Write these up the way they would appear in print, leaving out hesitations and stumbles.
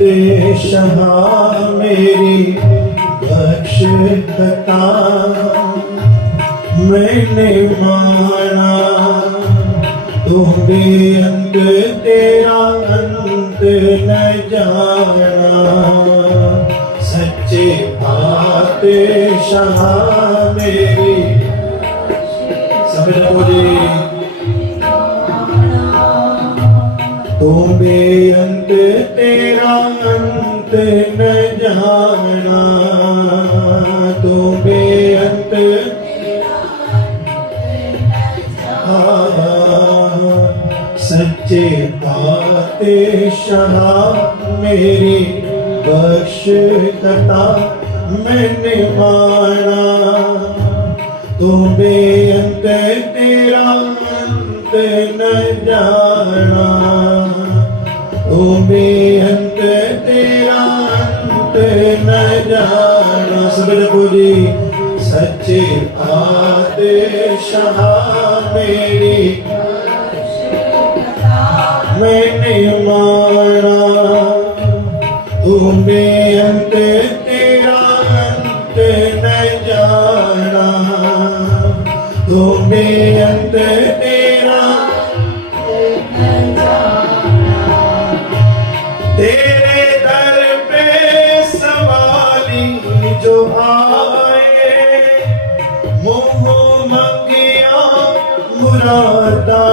पातशाह मेरी बख्श कता मैंने माना तू बेअंत तेरा अंत न जाना सच्चे पातशाह मेरी सब बोले तू बेअंत तेरा अंत न जाना तू बेअंत सच्चे पातशाह मेरी बख्श कता मैंने माना तू बेअंत तेरा अंत न जाना तू बेअंत तेरा अंत न जाना सबद बोली सच्चे पातशाह मेरी मैंने माना तू बेअंत तेरा अंत न जाना तू बेअंत तेरा तेरे दर पे सवाली जो आए मुँह मंगिया मुरादा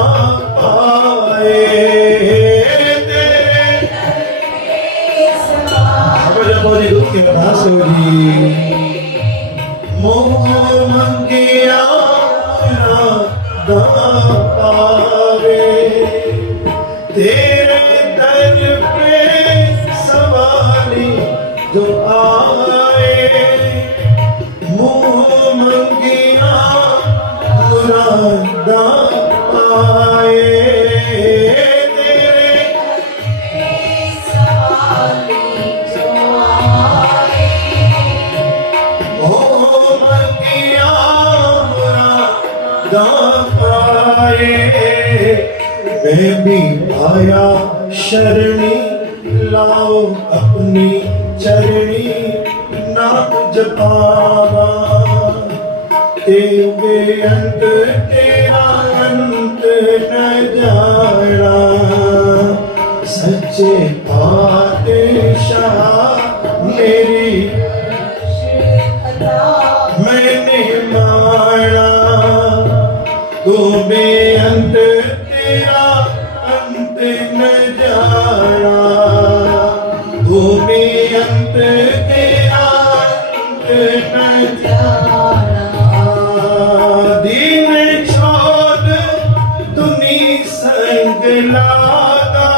पाए मोह मंगिया पावे तेरे दर पे सवाली जो आए मोह मंगिया मुरादा पाए मैं भी आया शरणी लाओ अपनी चरणी नाम जपावा बेअंत तेरा अंत न जाना सच्चे पातशाह मेरी मैंने माना तू बेअंत तेरा अंत न जाना तू बेअंत तेरा अंत न जाना दीन छोड़ दुनी संग लागा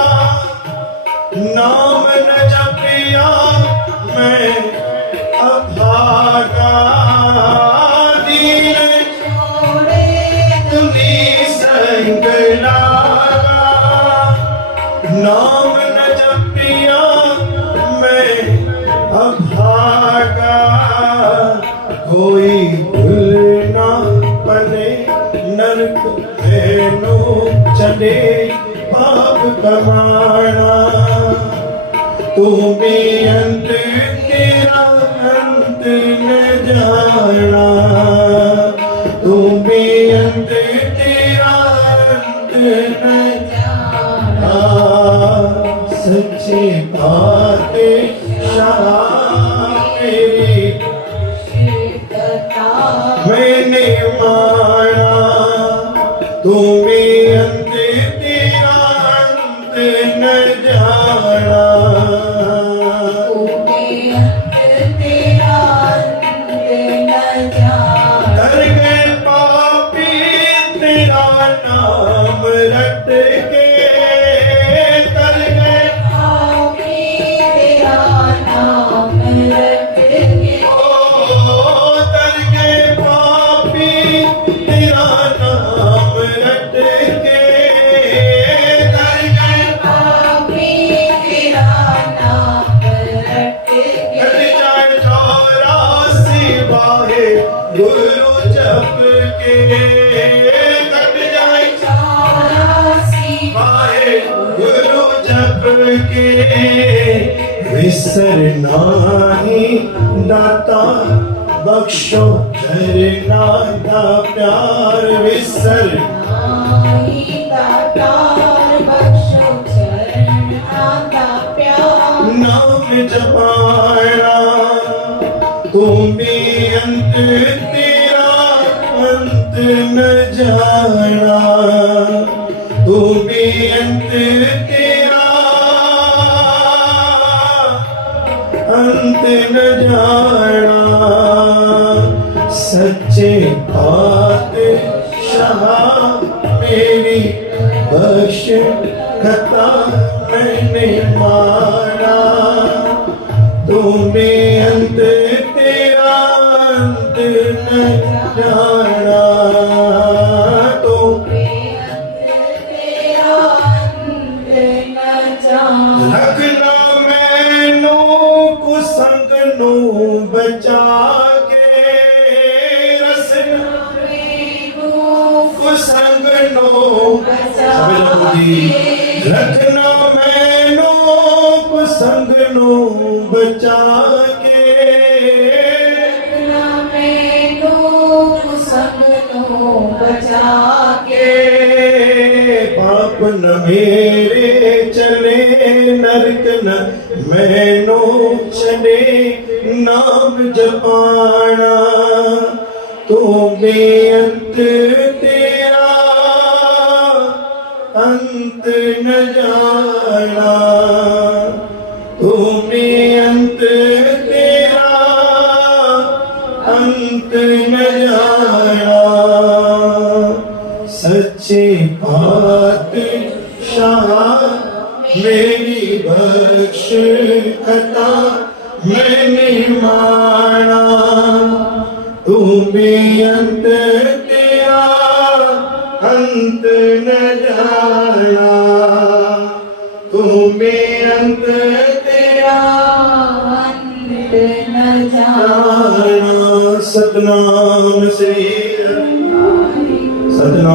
नाम न जपिया मैं अभागा नाम न जपिया मैं अभागा कोई भूल ना बने नरक मैनू चले पाप कमाना तू बेअंत तेरा अंत न जाना तू बेअंत तेरा अंत न जाना सच्चे पातशाह मेरी मैंने माना तू बेअंत तेरा अंत न जाना कर गए पापी तेरा नाम रट के कर गए पापी तेरा नाम रट के ओ कर गए पापी तेरा नाम रट के कर गए पापी तेरा नाम रट के कट जाए 84 बाहे गुरु जप के कट जाए 84 बाहे गुरु जप के विसर नाही दाता बख्शो करना दा प्यार विसर नाम जपाना तुम भी अंत तेरा अंत न जाना तुम भी अंत तेरा अंत न जाना सच्चे बादशाह मेरी बख्श खता मैंने माना तुम्हें अंत तेरा अंत न जाना रखना मैनू कुसंग नू बचा के रसना कुसंग नू रखना मैनू कुसंग नू बचा के पाप न मेरे चले नरक न मैनू चले नाम जपाना तू बेअंत तेरा अंत न जाना तू बेअंत तेरा अंत न जाना सच्चे बादशाह मेरी बख्श खता मैंने माना तू बेअंत तेरा अंत न जाना तू बेअंत तेरा जाना सतनाम श्री सतनाम।